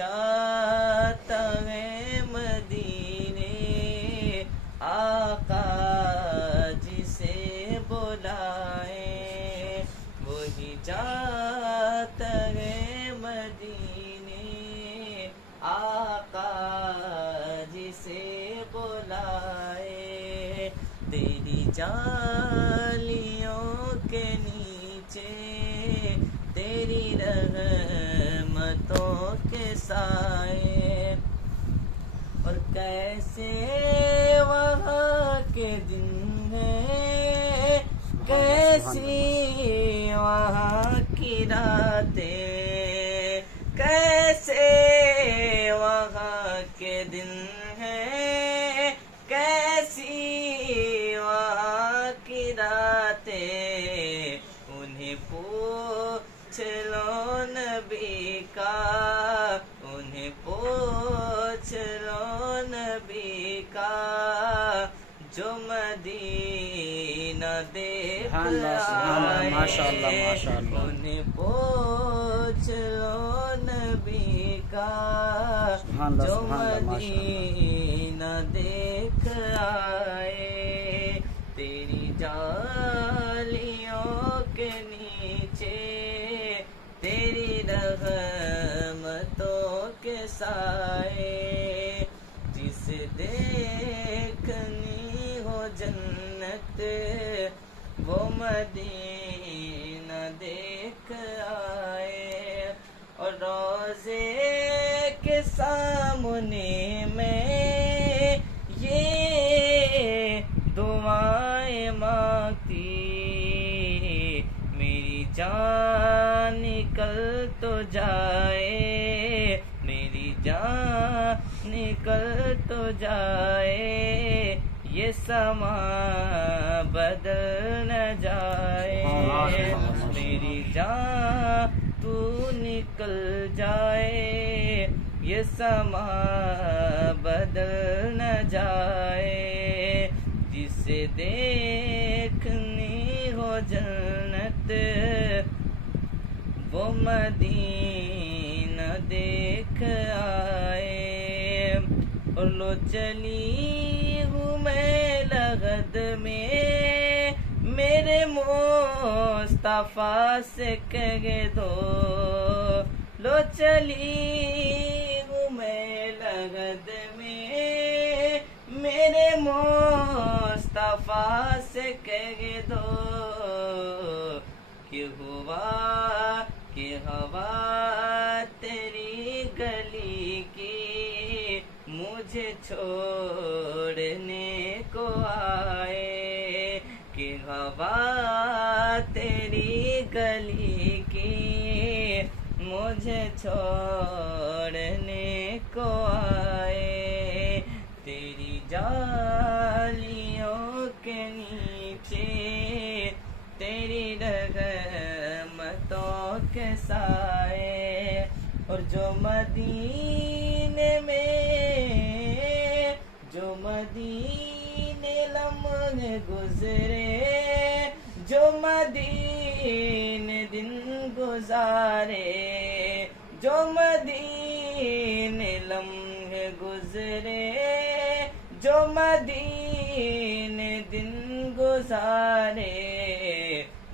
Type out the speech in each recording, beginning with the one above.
जाता है मदीने, आका जिसे बुलाए वही जाता है मदीने, आका जिसे बुलाए। तेरी जालियों के नीचे तेरी रहमतों के साए, और कैसे वहाँ के दिन है, कैसी वहाँ की रातें, कैसे वहाँ के दिन है, कैसी वहाँ की रातें। उन्हें पूछ लो नबी का, उन्हें पूछ लो नबी का, जो मदीना देख आए। माशाअल्लाह। उन्हें पूछ लो नबी का, जो मदीना देख आए। तेरी जालियों के नीचे तेरी रहमतों के साए, जिसे देखनी हो जन्नत वो मदीना देख आए। और रोज़े के सामने में ये दुआएं मांगती, मेरी जान निकल तो जाए, मेरी जान निकल तो जाए, ये समा बदल न जाए। मेरी जान तू निकल जाए, ये समा बदल न जाए। जिसे देखनी हो जन्नत वो मदीना देख आए। और लो चली हूँ मैं लगद में, मेरे मुस्तफा से कह दो, लो चली हूँ मैं लगद में, मेरे मुस्तफा से कह दो, कि हवा तेरी गली की मुझे छोड़ने को आए, कि हवा तेरी गली की मुझे छोड़ने को आए। तेरी जालियों के नीचे तेरी रहमतों के साए, और जो मदीने लम्हे गुजरे, जो मदीने दिन गुजारे, जो मदीने लम्हे गुजरे, जो मदीने दिन गुजारे,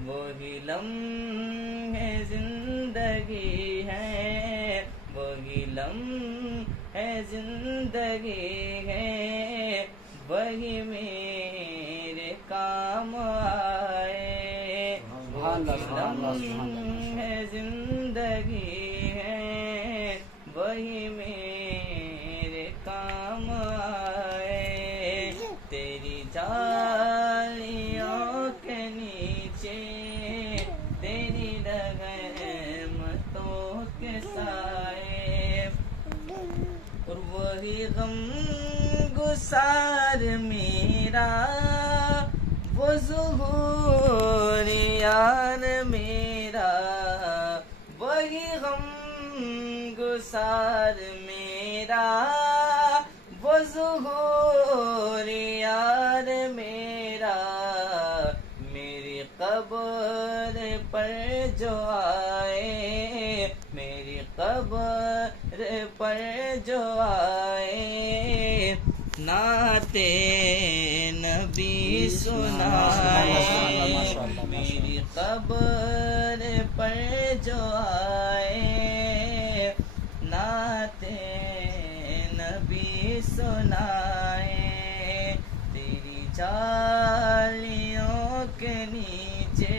वही लम्हे जिंदगी है, वही लम्हे जिंदगी है, वही मेरे काम आए। वही लम्हे जिंदगी है, वही मेरे काम आए। तेरी जालियों के नीचे तेरी रहमतों के साए, और वही गम गुसार मेरा, वो ज़ुहूर यार मेरा, वही गम गुसार मेरा, वो ज़ुहूर यार मेरा, मेरी कब्र पर जो आए, मेरी कब्र पर जो आए नाते नबी सुनाए, मेरी कब्र पर जो आए नाते नबी सुनाए, तेरी जालियों के नीचे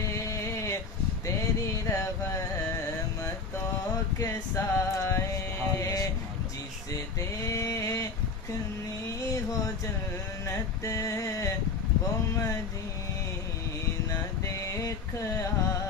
तेरी रहमतों के साए, जिसे देखनी हो जन्नत वो मदीना देख आ।